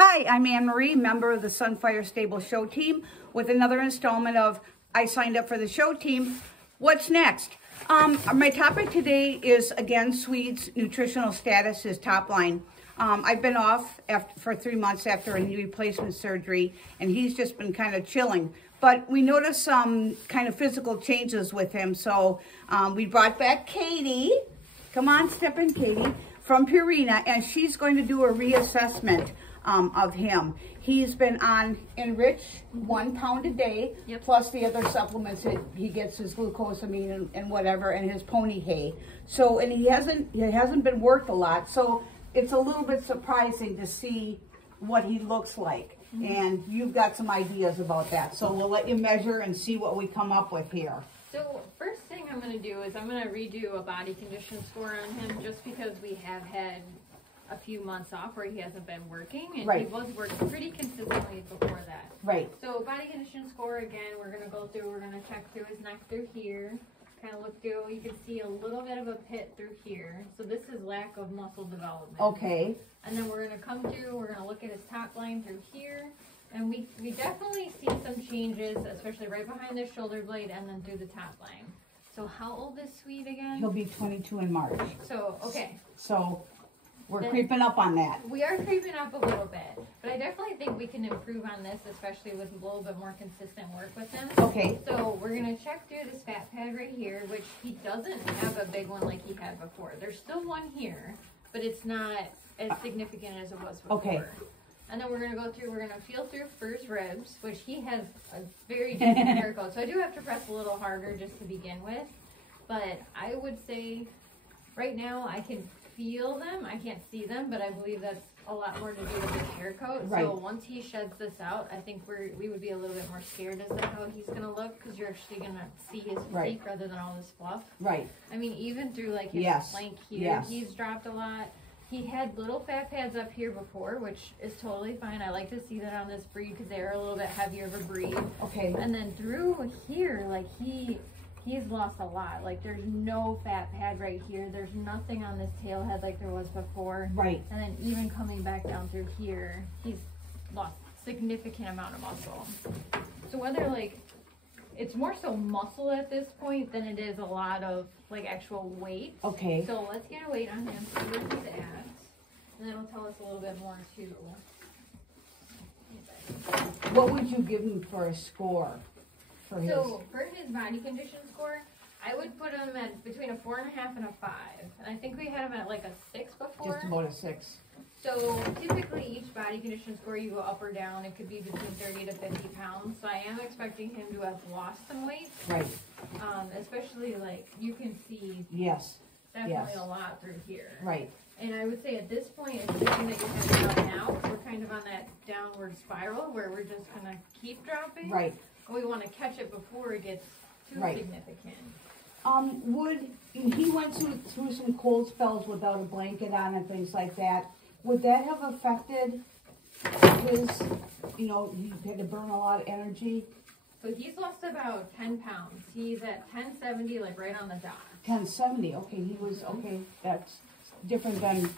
Hi, I'm Anne Marie, member of the Sunfire Stable show team, with another installment of I Signed Up for the Show Team. What's next? My topic today is, again, Swede's nutritional status, his top line. I've been off for 3 months after a knee replacement surgery, and he's just been kind of chilling. But we noticed some kind of physical changes with him, so we brought back Catie. Come on, step in, Catie, from Purina, and she's going to do a reassessment of him. He's been on Enrich 1 pound a day, plus the other supplements that he gets, his glucosamine and whatever, and his pony hay. So, and he hasn't been worked a lot, so it's a little bit surprising to see what he looks like. And you've got some ideas about that, so we'll let you measure and see what we come up with here. So first thing I'm going to do is I'm going to redo a body condition score on him, just because we have had a few months off where he hasn't been working, and he was working pretty consistently before that. Right. So body condition score, again, we're going to go through, we're going to check through his neck through here, kind of look through, you can see a little bit of a pit through here. So this is lack of muscle development. Okay. And then we're going to come through, we're going to look at his top line through here, and we definitely see some changes, especially right behind the shoulder blade and then through the top line. So how old is Swede again? He'll be 22 in March. So, okay. So we're creeping up on that. We are creeping up a little bit, but I definitely think we can improve on this, especially with a little bit more consistent work with him. Okay. So we're going to check through this fat pad right here, which he doesn't have a big one like he had before. There's still one here, but it's not as significant as it was before. Okay. And then we're going to go through, we're going to feel through for his ribs, which he has a very decent hair coat. So I do have to press a little harder just to begin with. But I would say right now I can feel them. I can't see them, but I believe that's a lot more to do with his hair coat. Right. So once he sheds this out, I think we would be a little bit more scared as to how he's going to look, because you're actually going to see his physique rather than all this fluff. Right. I mean, even through like his flank here, he's dropped a lot. He had little fat pads up here before, which is totally fine. I like to see that on this breed because they're a little bit heavier of a breed. Okay. And then through here, like he's lost a lot. Like there's no fat pad right here. There's nothing on this tail head like there was before. Right. And then even coming back down through here, he's lost significant amount of muscle. So whether like, it's more so muscle at this point than it is a lot of like actual weight. Okay. So let's get a weight on him, see where he's at, and then it'll tell us a little bit more too. What would you give him for a score? For his body condition score, I would put him at between a 4.5 and a 5. And I think we had him at like a 6 before. Just about a 6. So typically each body condition score you go up or down. It could be between 30 to 50 pounds. So I am expecting him to have lost some weight. Right. Especially like you can see. Yes. Definitely a lot through here. Right. And I would say at this point, it's the thing that you have done now. We're kind of on that downward spiral where we're just gonna keep dropping. Right. We want to catch it before it gets too significant. He went through some cold spells without a blanket on and things like that. Would that have affected his, he had to burn a lot of energy? So he's lost about 10 pounds. He's at 1070, like right on the dot. 1070, okay, he was, okay, that's different than...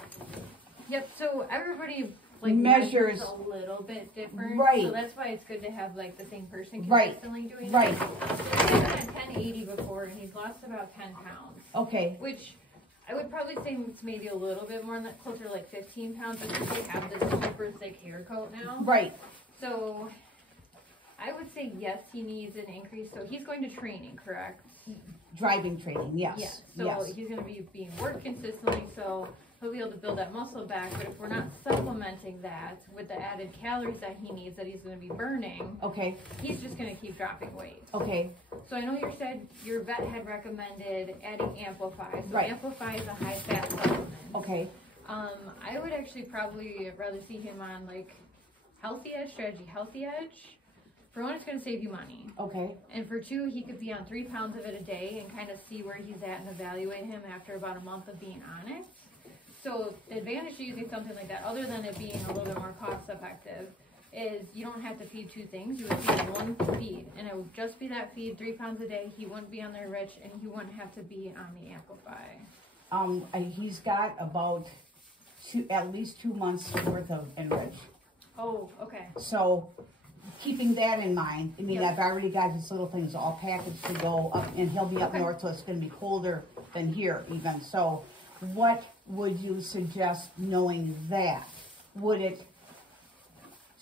Yep, so everybody like measures a little bit different. Right. So that's why it's good to have like the same person consistently doing that. Right. He's been at 1080 before and he's lost about 10 pounds. Okay. Which I would probably say it's maybe a little bit more, closer to like 15 pounds, because they have this super thick hair coat now. Right. So I would say yes, he needs an increase. So he's going to training, correct? Driving training, yes. Yes. So he's going to be being worked consistently, so he'll be able to build that muscle back. But if we're not supplementing that with the added calories that he needs, that he's going to be burning, he's just going to keep dropping weight. Okay. So I know you said your vet had recommended adding Amplify. So Amplify is a high-fat supplement. Okay. I would actually probably rather see him on like Healthy Edge strategy. Healthy Edge, for one, it's going to save you money. Okay. And for two, he could be on 3 pounds of it a day and kind of see where he's at and evaluate him after about a month of being on it. So the advantage to using something like that, other than it being a little bit more cost effective, is you don't have to feed 2 things. You would feed 1 feed, and it would just be that feed, 3 pounds a day. He wouldn't be on the Enrich, and he wouldn't have to be on the Amplify. He's got about at least 2 months worth of Enrich. Oh, okay. So keeping that in mind, I mean, Yep. I've already got his little things all packaged to go up, and he'll be up north, so it's gonna be colder than here even. So what would you suggest knowing that?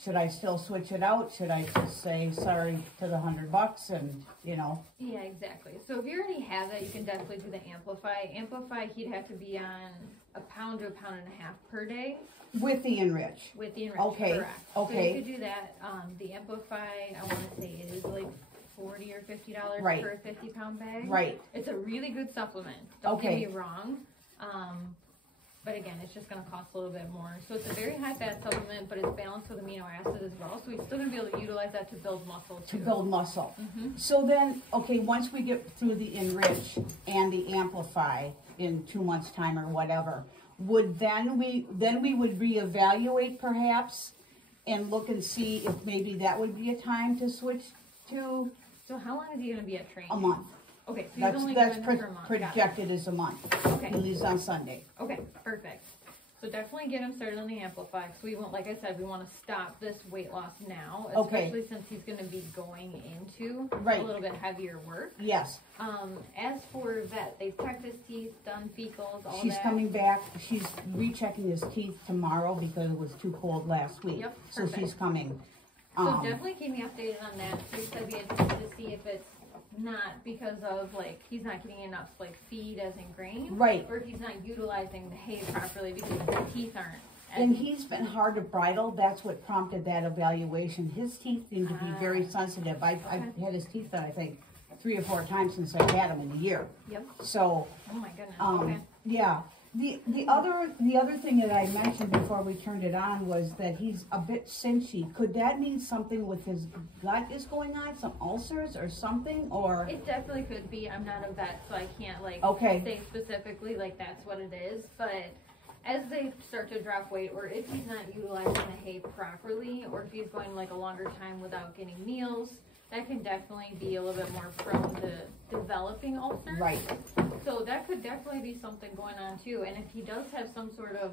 Should I still switch it out? Should I just say sorry to the $100 and, you know? Yeah, exactly. So if you already have that, you can definitely do the Amplify. Amplify, he'd have to be on 1 pound to 1.5 pounds per day. With the Enrich? With the Enrich, Okay, correct. okay. So you could do that. The Amplify, I want to say it is like $40 or $50 Right. per 50-pound bag. Right. It's a really good supplement. Don't Okay. get me wrong. But again, it's just going to cost a little bit more. So it's a very high fat supplement, but it's balanced with amino acids as well. So we're still going to be able to utilize that to build muscle too. To build muscle. So then, okay, once we get through the Enrich and the Amplify in 2 months' time or whatever, would we would reevaluate perhaps and look and see if maybe that would be a time to switch to So how long is he going to be at training? a month? Okay, so he's That's only that's doing it for a month. Got it. projected as a month. Okay. He leaves on Sunday. Okay, perfect. So definitely get him started on the Amplify. So we want, like I said, we want to stop this weight loss now, Okay. especially since he's going to be going into Right. a little bit heavier work. Yes. As for vet, they've checked his teeth, done fecals, all She's that. coming back. She's rechecking his teeth tomorrow because it was too cold last week. Yep, So perfect. she's coming. So definitely keep me updated on that. So he said we had to see if it's not because of like he's not getting enough like feed as in grain, Right. or if he's not utilizing the hay properly because his teeth aren't. And he's been hard to bridle. That's what prompted that evaluation. His teeth seem to be very sensitive. I've had his teeth done, I think, 3 or 4 times since I've had him in a year. Yep. So, Oh my goodness. Okay. yeah. The other thing that I mentioned before we turned it on was that he's a bit cinchy. Could that mean something with his gut is going on, some ulcers or something, or? It definitely could be. I'm not a vet, so I can't like Okay. say specifically like that's what it is. But as they start to drop weight, or if he's not utilizing the hay properly, or if he's going like a longer time without getting meals, that can definitely be a little bit more prone to developing ulcers. Right. So that could definitely be something going on too. And if he does have some sort of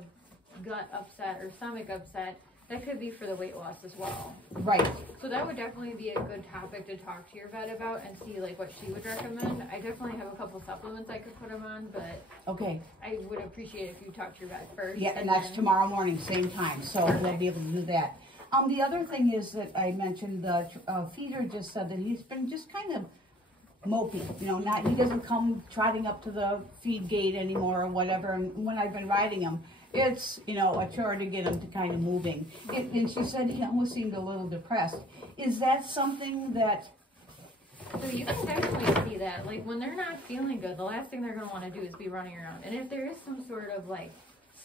gut upset or stomach upset, that could be for the weight loss as well. Right. So that would definitely be a good topic to talk to your vet about and see like what she would recommend. I definitely have a couple supplements I could put him on, but Okay. I would appreciate if you talk to your vet first. Yeah, and that's then- tomorrow morning, same time, so we'll be able to do that. The other thing is that I mentioned the feeder just said that he's been just kind of mopey, you know, he doesn't come trotting up to the feed gate anymore or whatever, and when I've been riding him, it's, you know, a chore to get him to kind of moving. And she said he almost seemed a little depressed. Is that something that, So you can definitely see that. Like when they're not feeling good, the last thing they're going to want to do is be running around. And if there is some sort of like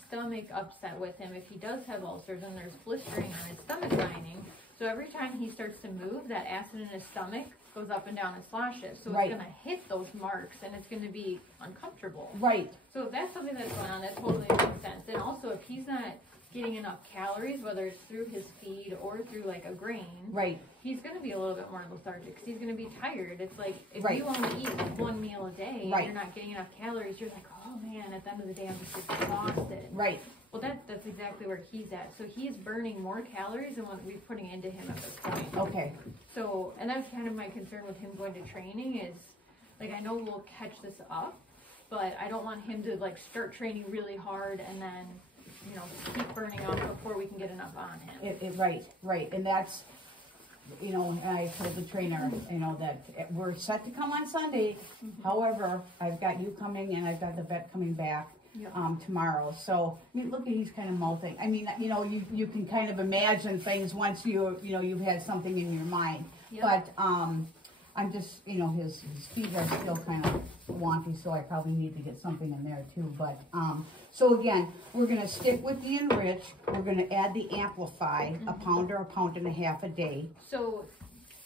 stomach upset with him, if he does have ulcers and there's blistering on his stomach lining, so every time he starts to move, that acid in his stomach goes up and down and sloshes. So Right. it's going to hit those marks and it's going to be uncomfortable. right, So if that's something that's going on, that totally makes sense. And also if he's not getting enough calories, whether it's through his feed or through like a grain, right, he's going to be a little bit more lethargic because he's going to be tired. It's like if Right. you only eat like 1 meal a day Right. and you're not getting enough calories, you're like, oh man, at the end of the day, I'm just exhausted. right, Well, that's exactly where he's at. So he's burning more calories than what we're putting into him at this point. okay, So, and that's kind of my concern with him going to training is, like, I know we'll catch this up, but I don't want him to, like, start training really hard and then, you know, keep burning off before we can get enough on him. right, and that's, you know, and I told the trainer, you know, that we're set to come on Sunday. However, I've got you coming and I've got the vet coming back Yep. tomorrow. So I mean, look, he's kind of molting. I mean, you know, you can kind of imagine things once you've had something in your mind. Yep. But I'm just, you know, his feet are still kind of wonky, so I probably need to get something in there too. But so again, we're gonna stick with the Enrich. We're gonna add the Amplify, a pound or a pound and a half a day. So,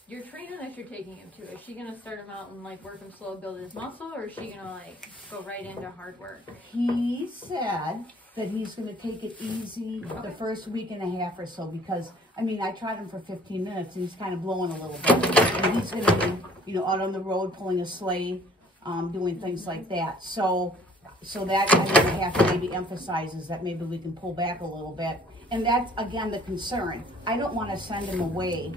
your trainer that you're taking him to, is she going to start him out and, like, work him slow, build his muscle, or is she going to, like, go right into hard work? He said that he's going to take it easy the Okay. first week and a half or so because, I mean, I tried him for 15 minutes and he's kind of blowing a little bit. And he's going to be, you know, out on the road pulling a sleigh, doing things like that. So So that I'm going to have to maybe emphasize is that maybe we can pull back a little bit. And that's, again, the concern. I don't want to send him away.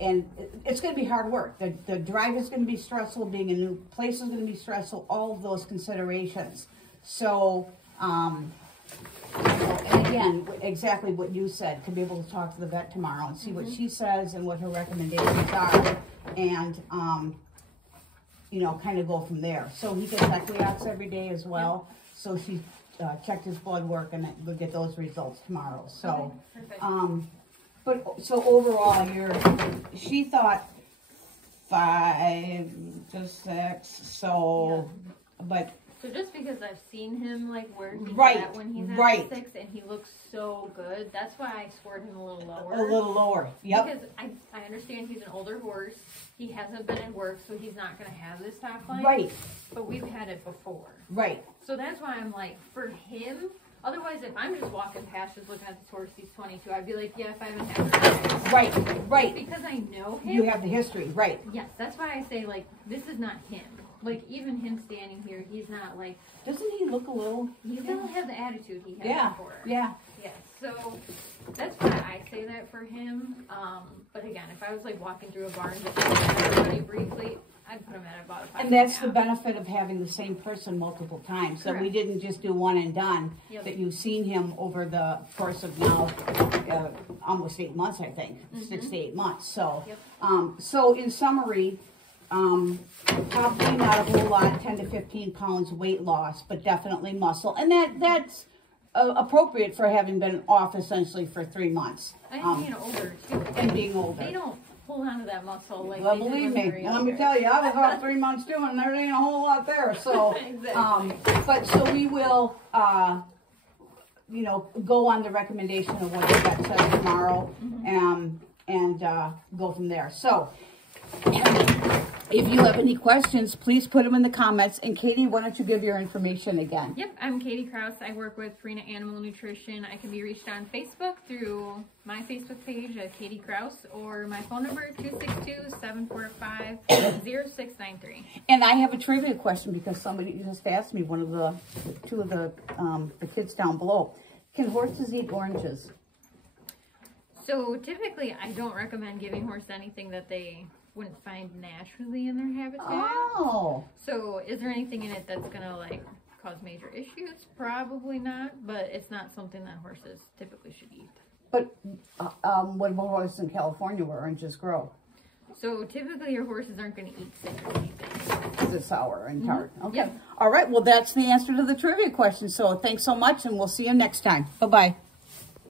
And it's going to be hard work. The drive is going to be stressful. Being in a new place is going to be stressful. All of those considerations. So, and again, exactly what you said. To be able to talk to the vet tomorrow and see what she says and what her recommendations are. And, you know, kind of go from there. So he gets Equiox every day as well. So she checked his blood work, and we'll get those results tomorrow. So, but so overall, she thought 5 to 6. So, but. So just because I've seen him like where he's at when he's at 6 and he looks so good, that's why I scored him a little lower. A little lower, yep. Because I understand he's an older horse. He hasn't been in work, so he's not going to have this top line. Right. But we've had it before. Right. So that's why I'm like, for him, otherwise if I'm just walking past just looking at this horse, he's 22, I'd be like, yeah, 5.5. Right. Because I know him. You have the history, right. Yes, that's why I say, like, this is not him. Like, even him standing here, he's not like... Doesn't he look a little... He doesn't have the attitude he had before. Yeah. So, that's why I say that for him. But again, if I was, like, walking through a barn just everybody briefly, I'd put him at about a 5. And that's the benefit of having the same person multiple times. So we didn't just do one and done. Yep. That you've seen him over the course of now almost 8 months, I think. 6 to 8 months. So, so in summary... probably not a whole lot, 10 to 15 pounds weight loss, but definitely muscle. And that's appropriate for having been off essentially for 3 months. And being older, too. And being older. They don't hold on to that muscle like well, believe me, let me tell you, I was off 3 months too, and there ain't a whole lot there. So, exactly. But so we will, you know, go on the recommendation of what the vet says tomorrow, and go from there. So, if you have any questions, please put them in the comments. And Catie, why don't you give your information again? Yep, I'm Catie Krause. I work with Purina Animal Nutrition. I can be reached on Facebook through my Facebook page at Catie Krause, or my phone number 262-745-0693. And I have a trivia question because somebody just asked me, two of the kids down below. Can horses eat oranges? So typically, I don't recommend giving horses anything that they wouldn't find naturally in their habitat. Oh. So is there anything in it that's gonna like cause major issues? Probably not, but it's not something that horses typically should eat. But what about horses in California where oranges grow? So typically your horses aren't gonna eat citrusy things. Because it's sour and tart. Okay. Yep. All right. Well, that's the answer to the trivia question. So thanks so much, and we'll see you next time. Bye-bye.